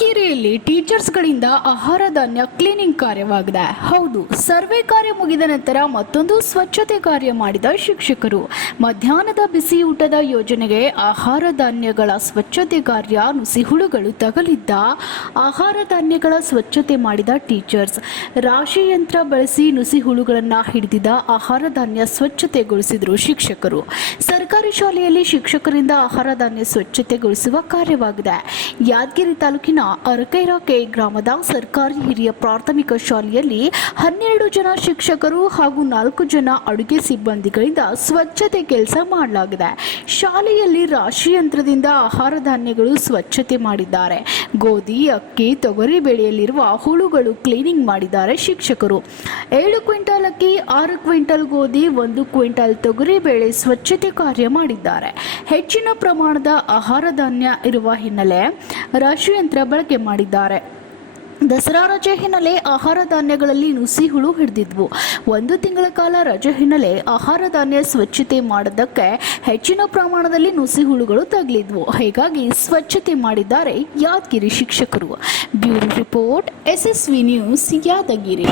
ಶಾಲೆಯಲ್ಲಿ ಟೀಚರ್ಸ್ಗಳಿಂದ ಆಹಾರ ಧಾನ್ಯ ಕ್ಲೀನಿಂಗ್ ಕಾರ್ಯವಾಗಿದೆ. ಹೌದು, ಸರ್ವೆ ಕಾರ್ಯ ಮುಗಿದ ನಂತರ ಮತ್ತೊಂದು ಸ್ವಚ್ಛತೆ ಕಾರ್ಯ ಮಾಡಿದ ಶಿಕ್ಷಕರು. ಮಧ್ಯಾಹ್ನದ ಬಿಸಿ ಊಟದ ಯೋಜನೆಗೆ ಆಹಾರ ಧಾನ್ಯಗಳ ಸ್ವಚ್ಛತೆ ಕಾರ್ಯ ನುಸಿಹುಳುಗಳು ತಗಲಿದ್ದ. ಆಹಾರ ಧಾನ್ಯಗಳ ಸ್ವಚ್ಛತೆ ಮಾಡಿದ ಟೀಚರ್ಸ್, ರಾಶಿ ಯಂತ್ರ ಬಳಸಿ ನುಸಿಹುಳುಗಳನ್ನು ಹಿಡಿದಿದ್ದ ಆಹಾರ ಧಾನ್ಯ ಸ್ವಚ್ಛತೆಗೊಳಿಸಿದರು ಶಿಕ್ಷಕರು. ಸರ್ಕಾರಿ ಶಾಲೆಯಲ್ಲಿ ಶಿಕ್ಷಕರಿಂದ ಆಹಾರ ಧಾನ್ಯ ಸ್ವಚ್ಛತೆಗೊಳಿಸುವ ಕಾರ್ಯವಾಗಿದೆ. ಯಾದಗಿರಿ ತಾಲೂಕಿನ ಅರಕೈರಾಕೆ ಗ್ರಾಮದ ಸರ್ಕಾರಿ ಹಿರಿಯ ಪ್ರಾಥಮಿಕ ಶಾಲೆಯಲ್ಲಿ ಹನ್ನೆರಡು ಜನ ಶಿಕ್ಷಕರು ಹಾಗೂ ನಾಲ್ಕು ಜನ ಅಡುಗೆ ಸಿಬ್ಬಂದಿಗಳಿಂದ ಸ್ವಚ್ಛತೆ ಕೆಲಸ ಮಾಡಲಾಗಿದೆ. ಶಾಲೆಯಲ್ಲಿ ರಾಶಿ ಯಂತ್ರದಿಂದ ಆಹಾರ ಧಾನ್ಯಗಳು ಸ್ವಚ್ಛತೆ ಮಾಡಿದ್ದಾರೆ. ಗೋಧಿ, ಅಕ್ಕಿ, ತೊಗರಿ ಬೆಳೆಯಲ್ಲಿರುವ ಹುಳುಗಳು ಕ್ಲೀನಿಂಗ್ ಮಾಡಿದ್ದಾರೆ ಶಿಕ್ಷಕರು. ಏಳು ಕ್ವಿಂಟಾಲ್ ಅಕ್ಕಿ ಆರು ಕ್ವಿಂಟಾಲ್ ಗೋಧಿ, ಒಂದು ಕ್ವಿಂಟಾಲ್ ತೊಗರಿ ಬೆಳೆ ಸ್ವಚ್ಛತೆ ಕಾರ್ಯ ಮಾಡಿದ್ದಾರೆ. ಹೆಚ್ಚಿನ ಪ್ರಮಾಣದ ಆಹಾರ ಧಾನ್ಯ ಇರುವ ಹಿನ್ನೆಲೆ ರಾಶಿಯಂತ್ರ ಬಳಕೆ ಮಾಡಿದ್ದಾರೆ. ದಸರಾ ರಜೆ ಹಿನ್ನೆಲೆ ಆಹಾರ ಧಾನ್ಯಗಳಲ್ಲಿ ನುಸಿ ಹುಳು ಹಿಡಿದಿದ್ವು. ಒಂದು ತಿಂಗಳ ಕಾಲ ರಜೆ ಹಿನ್ನೆಲೆ ಆಹಾರ ಧಾನ್ಯ ಸ್ವಚ್ಛತೆ ಮಾಡೋದಕ್ಕೆ ಹೆಚ್ಚಿನ ಪ್ರಮಾಣದಲ್ಲಿ ನುಸಿ ಹುಳುಗಳು ತಗಲಿದ್ವು. ಹೀಗಾಗಿ ಸ್ವಚ್ಛತೆ ಮಾಡಿದ್ದಾರೆ ಯಾದಗಿರಿ ಶಿಕ್ಷಕರು. Bureau report S S V news, Yadgiri.